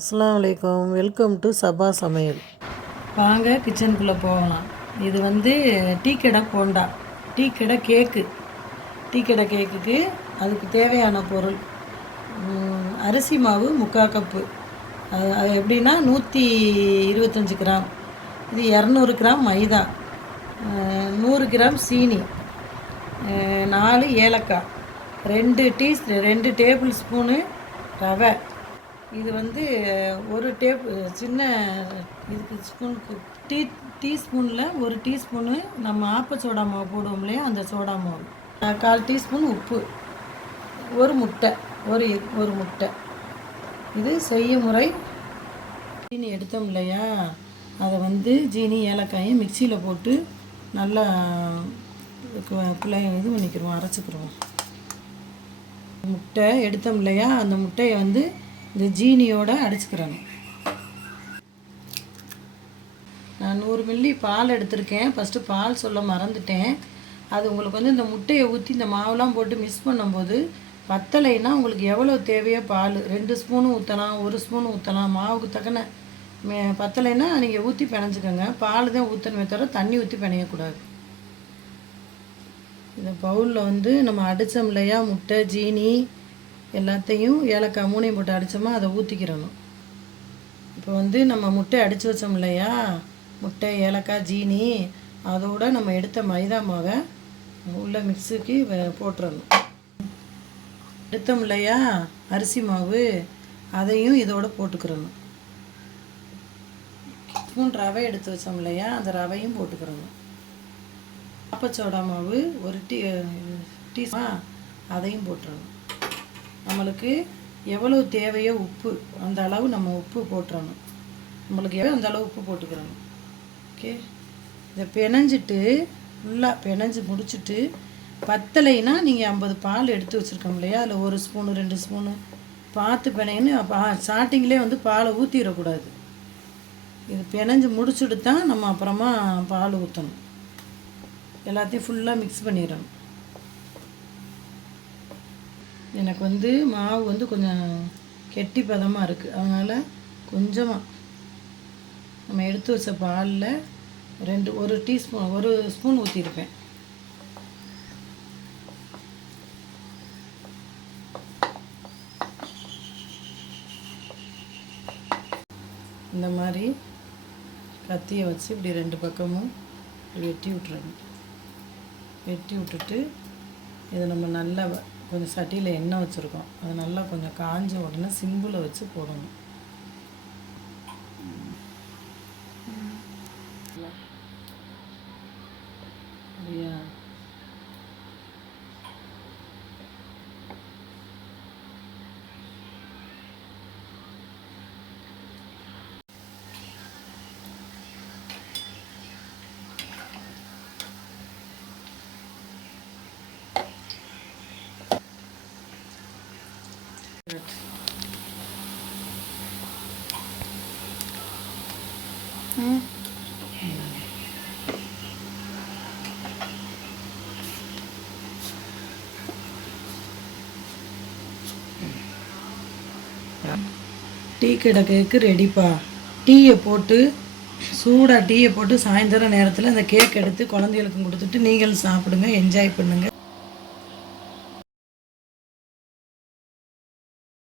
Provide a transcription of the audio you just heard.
அஸ்ஸலாமு அலைக்கும். Welcome to சபா சமையல். வாங்க கிச்சனுக்குள்ளே போகலாம். இது வந்து டீ கடை போண்டா, டீ கடை கேக்கு. டீ கடை கேக்குக்கு அதுக்கு தேவையான பொருள் அரிசி மாவு 3/4 கப்பு. அது எப்படின்னா 125 கிராம். இது 200 கிராம் மைதா, 100 கிராம் சீனி, 4 ஏலக்காய், 2 டேபிள் ஸ்பூனு ரவை. இது வந்து ஒரு சின்ன இதுக்கு ஸ்பூனுக்கு டீஸ்பூனில் 1 டீஸ்பூனு நம்ம ஆப்ப சோடா மாவு போடுவோம் இல்லையா, அந்த சோடா மாவு, 1/4 டீஸ்பூன் உப்பு, ஒரு முட்டை, ஒரு முட்டை. இது செய்ய முறை. ஜீனி எடுத்தோம் இல்லையா, அதை வந்து ஜீனி ஏலக்காயும் மிக்சியில் போட்டு நல்லா இது பண்ணிக்கிறோம், அரைச்சிக்கிறோம். முட்டை எடுத்தோம் இல்லையா, அந்த முட்டையை வந்து இந்த ஜீனியோடு அடிச்சுக்கிறேன். நான் 100 மில்லி பால் எடுத்திருக்கேன். ஃபஸ்ட்டு பால் சொல்ல மறந்துட்டேன். அது உங்களுக்கு வந்து இந்த முட்டையை ஊற்றி இந்த மாவுலாம் போட்டு மிக்ஸ் பண்ணும்போது பத்தலைன்னா உங்களுக்கு எவ்வளோ தேவையோ பால் 2 ஸ்பூனும் ஊற்றலாம், 1 ஸ்பூன் ஊற்றலாம். மாவுக்கு தக்கன பத்தலைன்னா நீங்கள் ஊற்றி பிணைஞ்சிக்கோங்க. பால் தான் ஊற்றணுமே தவிர தண்ணி ஊற்றி பிணையக்கூடாது. இந்த பவுலில் வந்து நம்ம அடித்தோம் இல்லையா, முட்டை ஜீனி எல்லாத்தையும் ஏலக்காய் 3ஐயும் போட்டு அடித்தோமா, அதை ஊற்றிக்கிறணும். இப்போ வந்து நம்ம முட்டை அடித்து வச்சோம் இல்லையா, முட்டை ஏலக்காய் ஜீனி, அதோடு நம்ம எடுத்த மைதா மாவை உள்ள மிக்ஸிக்கு போட்டுறணும். எடுத்தோம் இல்லையா அரிசி மாவு, அதையும் இதோடு போட்டுக்கிறணும். ஸ்பூன் ரவை எடுத்து வச்சோம் இல்லையா, அந்த ரவையும் போட்டுக்கிறணும். ஆப்பச்சோடா மாவு 1 டீஸ்பூன், அதையும் போட்டுறணும். நம்மளுக்கு எவ்வளோ தேவையோ உப்பு, அந்த அளவு நம்ம உப்பு போட்டுறணும். நம்மளுக்கு எவ்வளோ அந்த அளவு உப்பு போட்டுக்கிறணும். ஓகே, இதை பிணைஞ்சிட்டு ஃபுல்லாக பிணைஞ்சி முடிச்சுட்டு பத்தலைன்னா நீங்கள் 50 பால் எடுத்து வச்சுருக்கோம் இல்லையா, அதில் 1 ஸ்பூனு 2 ஸ்பூனு பார்த்து பிணைன்னு ஸ்டார்டிங்லேயே வந்து பாலை ஊற்றிடக்கூடாது. இது பிணைஞ்சி முடிச்சுட்டு தான் நம்ம அப்புறமா பால் ஊற்றணும். எல்லாத்தையும் ஃபுல்லாக மிக்ஸ் பண்ணிடணும். எனக்கு வந்து மாவு வந்து கொஞ்சம் கெட்டி பதமாக இருக்குது, அதனால் கொஞ்சமாக நம்ம எடுத்து வச்ச பாலில் 1 ஸ்பூன் ஊற்றிருப்பேன். இந்த மாதிரி கத்தியை வச்சு இப்படி 2 பக்கமும் வெட்டி விட்டுறணும். வெட்டி விட்டுட்டு இதை நம்ம நல்லா கொஞ்சம் சட்டியில் எண்ணெய் வச்சுருக்கோம், அது நல்லா கொஞ்சம் காஞ்ச உடனே சிம்பிளை வச்சு போடணும். சரியா, டீ கடை கேக்கு ரெடிப்பா. டீயை போட்டு சூடாக டீயை போட்டு சாயந்தரம் நேரத்தில் இந்த கேக் எடுத்து குழந்தைகளுக்கும் கொடுத்துட்டு நீங்களும் சாப்பிடுங்க, என்ஜாய் பண்ணுங்கள்.